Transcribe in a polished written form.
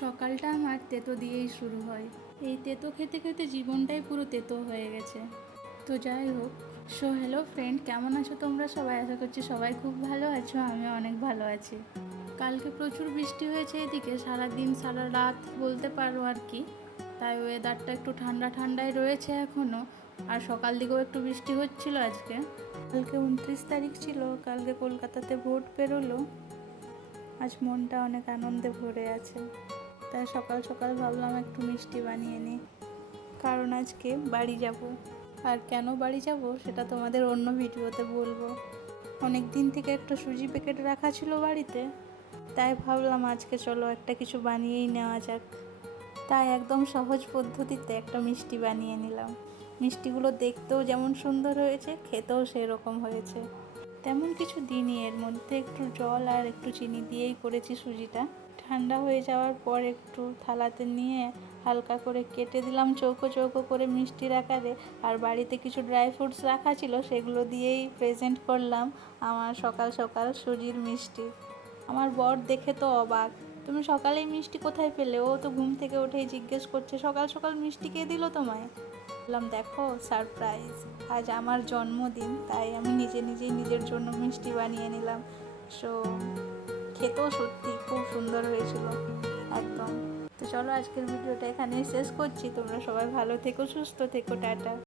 সকালটা আমার তেতো দিয়েই শুরু হয়। এই তেতো খেতে খেতে জীবনটাই পুরো তেতো হয়ে গেছে। তো যাই হোক, হ্যালো ফ্রেন্ড, কেমন আছো তোমরা সবাই? আশা করছি সবাই খুব ভালো আছো, আমিও অনেক ভালো আছি। কালকে প্রচুর বৃষ্টি হয়েছে এদিকে, সারাদিন সারা রাত বলতে পারো আর কি। তাই ওয়েদারটা একটু ঠান্ডা ঠান্ডাই রয়েছে এখনও। আর সকাল দিকেও একটু বৃষ্টি হচ্ছিল আজকে। কালকে 29 তারিখ ছিল, কালকে কলকাতাতে ভোট বেরোলো। আজ মনটা অনেক আনন্দে ভরে আছে। তাই সকাল সকাল ভাবলাম একটু মিষ্টি বানিয়ে নিই, কারণ আজকে বাড়ি যাব। আর কেন বাড়ি যাব সেটা তোমাদের অন্য ভিডিওতে বলবো। অনেক দিন থেকে একটা সুজি প্যাকেট রাখা ছিল বাড়িতে, তাই ভাবলাম আজকে চলো একটা কিছু বানিয়েই নেওয়া যাক। তাই একদম সহজ পদ্ধতিতে একটা মিষ্টি বানিয়ে নিলাম। মিষ্টিগুলো দেখতেও যেমন সুন্দর হয়েছে, খেতেও সেরকম হয়েছে। তেমন কিছু দিনই, এর মধ্যে একটু জল আর একটু চিনি দিয়েই করেছি সুজিটা। ঠান্ডা হয়ে যাওয়ার পর একটু থালাতে নিয়ে হালকা করে কেটে দিলাম চৌকো চৌকো করে মিষ্টির আকারে। আর বাড়িতে কিছু ড্রাই ফ্রুটস রাখা ছিল, সেগুলো দিয়েই প্রেজেন্ট করলাম আমার সকাল সকাল সুজির মিষ্টি। আমার বর দেখে তো অবাক, তুমি সকালেই মিষ্টি কোথায় পেলে? ও তো ঘুম থেকে উঠেই জিজ্ঞেস করছে, সকাল সকাল মিষ্টি কে দিল তোমায়? বললাম দেখো সারপ্রাইজ, আজ আমার জন্মদিন, তাই আমি নিজেই নিজের জন্য মিষ্টি বানিয়ে নিলাম। সো খেতেও সত্যি খুব সুন্দর হয়েছিল একদম। তো চলো আজকের ভিডিওটা এখানেই শেষ করছি। তোমরা সবাই ভালো থেকো, সুস্থ থেকো, টাটা।